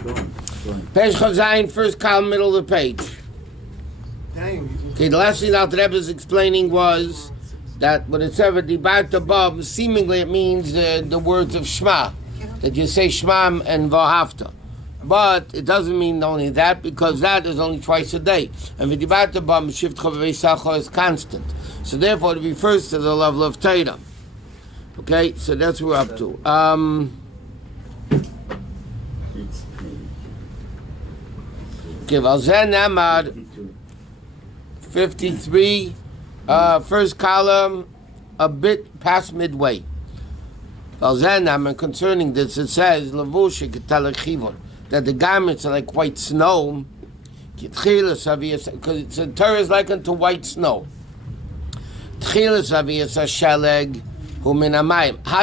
Page Chazayin, first column, middle of the page. Okay, the last thing that the Rebbe is explaining was that when it said "Dibat above," seemingly it means the words of Shema, that you say Shema and V'ahavta. But it doesn't mean only that, because that is only twice a day. And V'dibat above, Shift Chavavei Sacha is constant. So therefore it refers to the level of Torah. Okay, so that's what we're up to. Give Alzen Amad 53, first column, a bit past midway. Alzen Amad, concerning this, it says Lavush Ketalachivon, that the garments are like white snow. Because the Torah is likened to white snow. How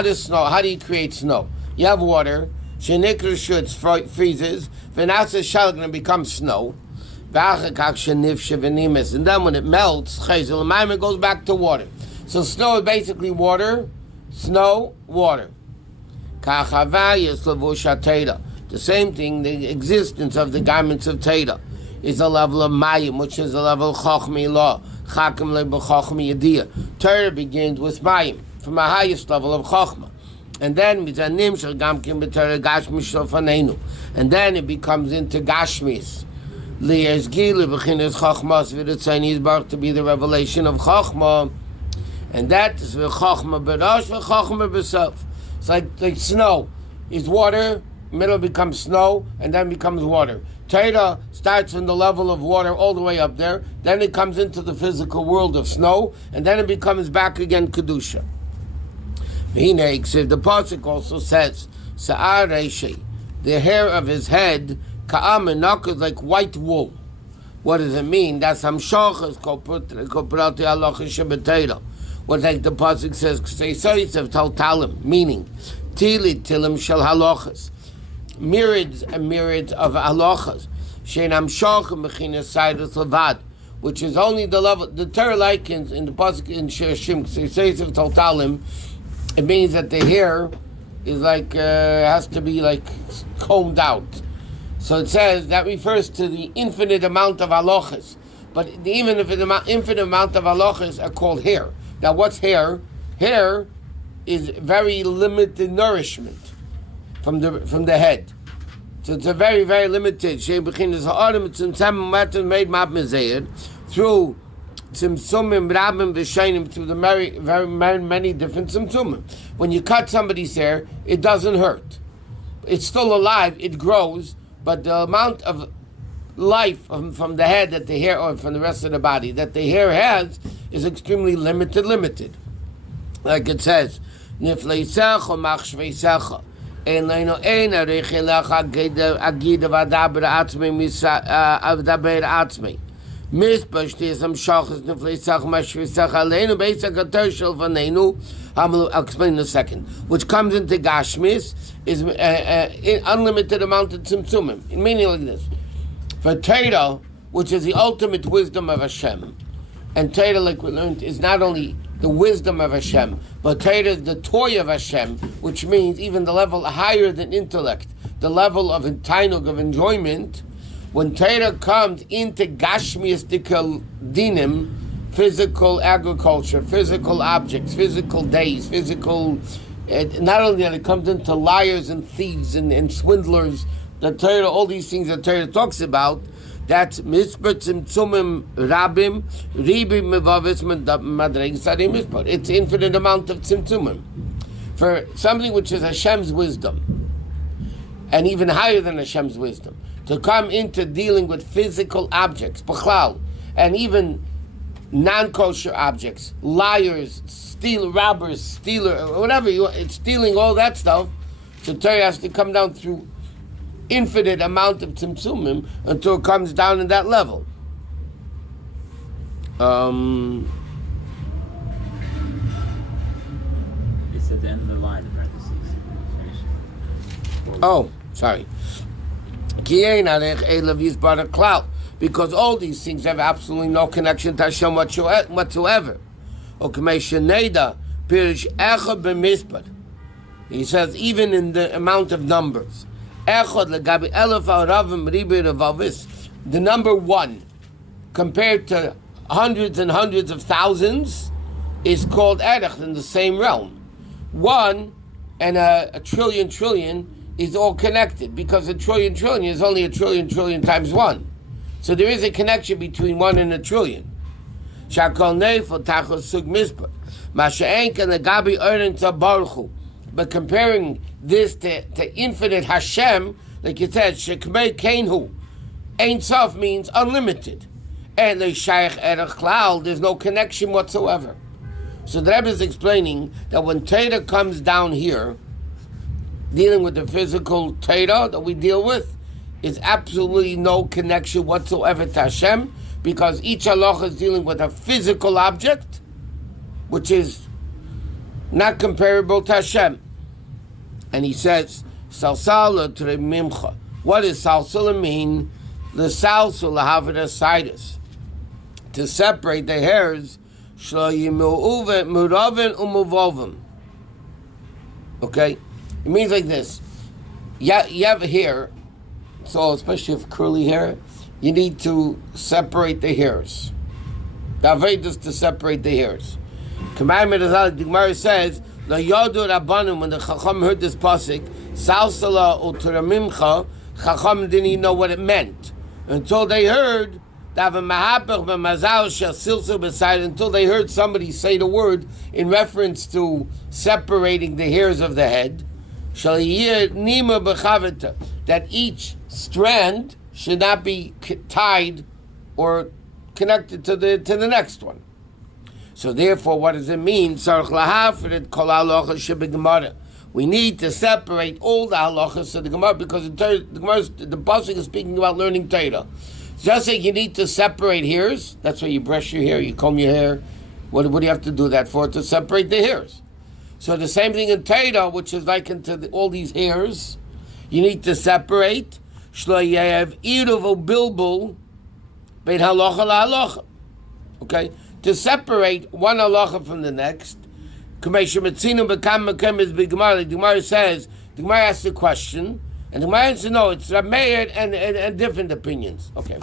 does snow? How do you create snow? You have water. It freezes. And it becomes snow. And then when it melts, it goes back to water. So snow is basically water, snow, water. The same thing, the existence of the garments of Torah is a level of Mayim, which is a level of Chochmi law. Torah begins with Mayim, from the highest level of Chochmah. And then and then it becomes into Gashmis. To be the revelation of Chochmah. And that is the Chochmah B'rosh, the Chochmah B'sof. It's like snow. It's water, middle becomes snow, and then becomes water. Torah starts from the level of water all the way up there, then it comes into the physical world of snow, and then it becomes back again Kedusha. The Pasuk also says, Acharei, the hair of his head, ka'amenak, is like white wool. What does it mean? That's hamshachas koprati halacha shebetayla. What like the Pasuk says, Yosef taltalim, meaning tilim shel halachas, myriads and myriads of halachas, shein hamshachas mechinas saydus levad, which is only the level. The Torah likens in the Pasuk in Shirashim, Yosef taltalim. It means that the hair is like has to be like combed out. So it says that refers to the infinite amount of halachas. But even if the infinite amount of halachas are called hair. Now, what's hair? Hair is very limited nourishment from the head. So it's a very, very limited. Through tzimtzumim, rabim, v'shainim, through the very, very many different tzimtzumim. When you cut somebody's hair, it doesn't hurt. It's still alive, it grows, but the amount of life from the head that the hair, or from the rest of the body, that the hair has, is extremely limited. Like it says, nifleisecha machshveisecha, ein leino ein arechelecha agida v'adaber atzmei v'adaber atzmei. I'll explain in a second. Which comes into Gashmis is unlimited amount of tzimtzumim. Meaning like this: for Torah, which is the ultimate wisdom of Hashem, and Torah, like we learned, is not only the wisdom of Hashem, but Torah is the toy of Hashem, which means even the level higher than intellect, the level of tainug, of enjoyment. When Torah comes into Gashmiistical dinim, physical agriculture, physical objects, physical days, physical, not only that, it comes into liars and thieves and swindlers, the Torah, all these things that Torah talks about, that's mispar tzimtzumim rabim, ribim mevavis madreg sadim mispar. It's infinite amount of tzimtzumim. For something which is Hashem's wisdom, and even higher than Hashem's wisdom, to come into dealing with physical objects, b'chlal, and even non-kosher objects, liars, robbers, whatever it's stealing, all that stuff. So Torah has to come down through infinite amount of tzimtzumim until it comes down in that level. It's at the end of the line, the parentheses. Oh, sorry. Because all these things have absolutely no connection to Hashem whatsoever. He says even in the amount of numbers. The number one, compared to hundreds and hundreds of thousands, is called erech in the same realm. One and a trillion is all connected, because a trillion is only a trillion times one. So there is a connection between one and a trillion. But comparing this to infinite Hashem, like you said, Shekmei Kenhu, Ein Sof means unlimited. And the Shaykh Erech Klal, there's no connection whatsoever. So the Rebbe is explaining that when Torah comes down here, dealing with the physical Torah that we deal with, is absolutely no connection whatsoever to Hashem, because each halacha is dealing with a physical object, which is not comparable to Hashem. And he says, Salsala Tremimcha. What does Salsala mean? The Salsala Havada Sidus. To separate the hairs, okay? It means like this. You have hair, so especially if curly hair, you need to separate the hairs. The Aved is to separate the hairs. Commandment is the Gemara says, when the Chacham heard this pasuk, Salsala Uteramimcha, Chacham didn't even know what it meant until they heard until they heard somebody say the word in reference to separating the hairs of the head, that each strand should not be tied or connected to the next one. So therefore, what does it mean? We need to separate all the halachas of the Gemara, because the pasuk is speaking about learning Torah. Just like you need to separate hairs, that's why you brush your hair, you comb your hair. What do you have to do that for? To separate the hairs. So the same thing in Torah, which is like into all these hairs, you need to separate. Okay? To separate one halacha from the next. The Gemara says, the Gemara asks a question, and the Gemara says, no, it's Rabbi and different opinions. Okay.